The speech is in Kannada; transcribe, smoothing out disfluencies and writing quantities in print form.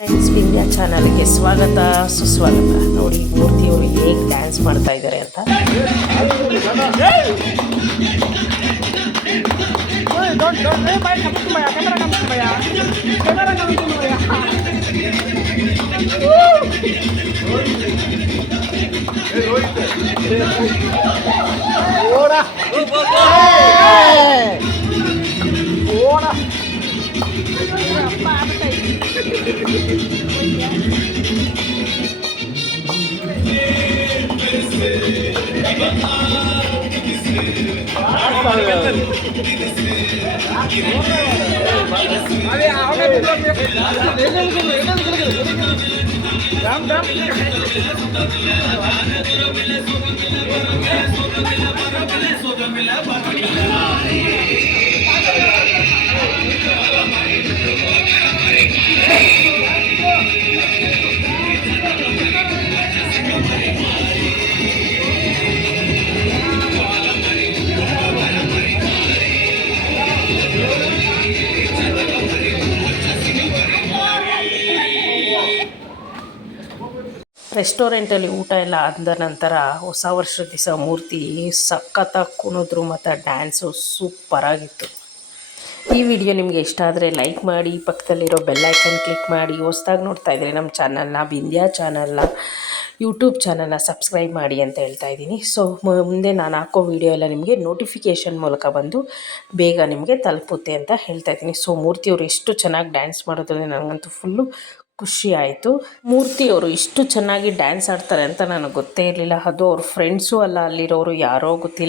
ಫ್ರೆಂಡ್ಸ್, ವಿಂಧ್ಯ ಚಾನಲ್ಗೆ ಸ್ವಾಗತ ಸುಸ್ವಾಗತ. ನೋಡಿ ಮೂರ್ತಿಯವರು ಹೇಗೆ ಡ್ಯಾನ್ಸ್ ಮಾಡ್ತಾ ಇದ್ದಾರೆ ಅಂತ. ರೆಸ್ಟೋರೆಂಟಲ್ಲಿ ಊಟ ಎಲ್ಲ ಆದ ನಂತರ ಹೊಸ ವರ್ಷದ ದಿವಸ ಮೂರ್ತಿ ಸಖತ್ತಾಗಿ ಕುಣಿದ್ರು ಮತ್ತು ಡ್ಯಾನ್ಸು ಸೂಪರಾಗಿತ್ತು. ಈ ವಿಡಿಯೋ ನಿಮಗೆ ಇಷ್ಟ ಆದರೆ ಲೈಕ್ ಮಾಡಿ, ಪಕ್ಕದಲ್ಲಿರೋ ಬೆಲ್ಲೈಕನ್ ಕ್ಲಿಕ್ ಮಾಡಿ. ಹೊಸ್ದಾಗಿ ನೋಡ್ತಾ ಇದ್ದರೆ ನಮ್ಮ ಚಾನಲ್ನ ವಿಂಧ್ಯ ಚಾನಲ್ನ ಯೂಟ್ಯೂಬ್ ಚಾನಲ್ನ ಸಬ್ಸ್ಕ್ರೈಬ್ ಮಾಡಿ ಅಂತ ಹೇಳ್ತಾ ಇದ್ದೀನಿ. ಸೊ ಮುಂದೆ ನಾನು ಹಾಕೋ ವಿಡಿಯೋ ಎಲ್ಲ ನಿಮಗೆ ನೋಟಿಫಿಕೇಷನ್ ಮೂಲಕ ಬಂದು ಬೇಗ ನಿಮಗೆ ತಲುಪುತ್ತೆ ಅಂತ ಹೇಳ್ತಾ ಇದ್ದೀನಿ. ಸೊ ಮೂರ್ತಿಯವರು ಎಷ್ಟು ಚೆನ್ನಾಗಿ ಡ್ಯಾನ್ಸ್ ಮಾಡೋದ್ರೆ ನನಗಂತೂ ಫುಲ್ಲು ಖುಷಿ ಆಯಿತು. ಮೂರ್ತಿಯವರು ಇಷ್ಟು ಚೆನ್ನಾಗಿ ಡ್ಯಾನ್ಸ್ ಆಡ್ತಾರೆ ಅಂತ ನನಗೆ ಗೊತ್ತೇ ಇರಲಿಲ್ಲ. ಅದು ಅವ್ರ ಫ್ರೆಂಡ್ಸು ಅಲ್ಲ, ಅಲ್ಲಿರೋರು ಯಾರೋ ಗೊತ್ತಿಲ್ಲ.